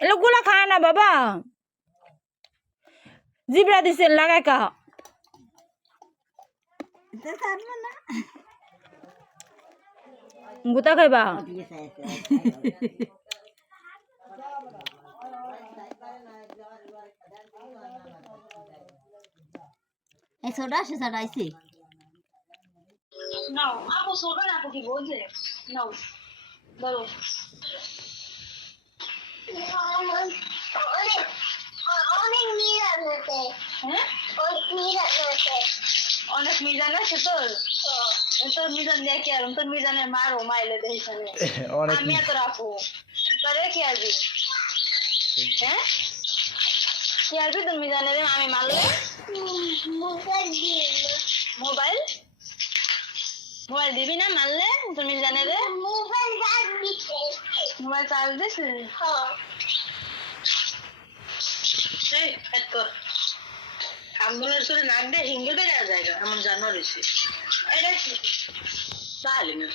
লোকগুলা খায় না বাবা, জিবরা দিছে লাগাই কা গুতা খাইবা। সোডা সে সাড়াইছে নাও আপু সোডা না আপু কি বলছে নাও বলো অনেক মিজান আছে হ্যাঁ অনেক মিজান আছে তোর মিজান দেখে আর তোর মিজানের মারো মাইলে দেখে আমি এত রাখো তোরে কি আসবি হ্যাঁ কি আসবি তোর মিজানের আমি মারলে মোবাইল মোবাইল দিবি না মারলে তুমি জানে রে মোবাইল চার্জ দিছে হ্যাঁ এই এত আম্বুলেন্স করে নাক দিয়ে হিঙ্গল বেড়ে যায় এমন জানো রয়েছে এটা কি চালি না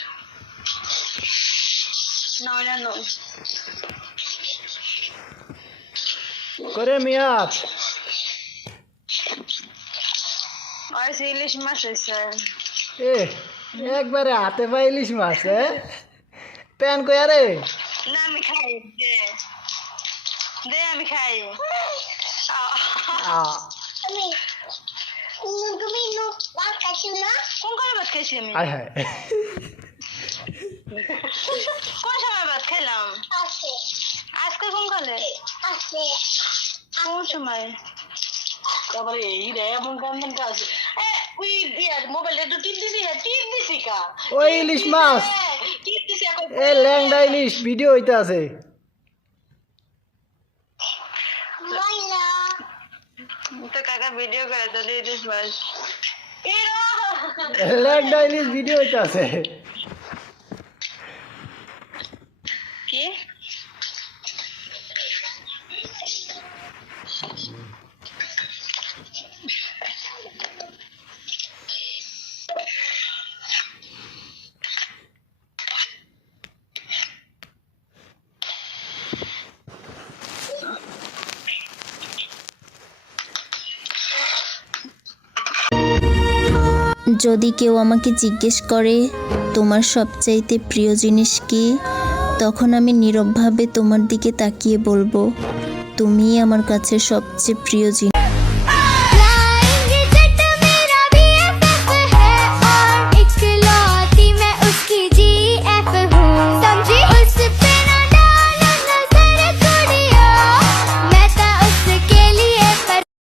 নয় না নয় করে মিয়াত আর ইলিশ মাছ হয়েছে এ একবারে হাতে পাই ইলিশ মাছ প্যান কই আরে না আমি খাই দে দে আমি খাই আমি তুমি নো ভাত খাইছো না কোন করে ভাত খাইছি আমি আয় হায় কোন সময় ভাত খেলাম আজকে কোন কালে কোন সময় তারপরে এই রে এমন কান্দন কাজ ওই মোবাইলটা একটু টিপ দিছি কা ওই ইলিশ মাছ টিপ দিছি এখন এ ল্যাংডা ইলিশ ভিডিও হইতে আছে তো কাকা ভিডিও করে তো ইলিশ মাছ ল্যাংডা ইলিশ ভিডিও হইতে আছে কি যদি কেউ আমাকে জিজ্ঞেস করে তোমার সবচাইতে প্রিয় জিনিস কি, তখন আমি নীরবভাবে তোমার দিকে তাকিয়ে বলবো, তুমিই আমার কাছে সবচেয়ে প্রিয় জিনিস।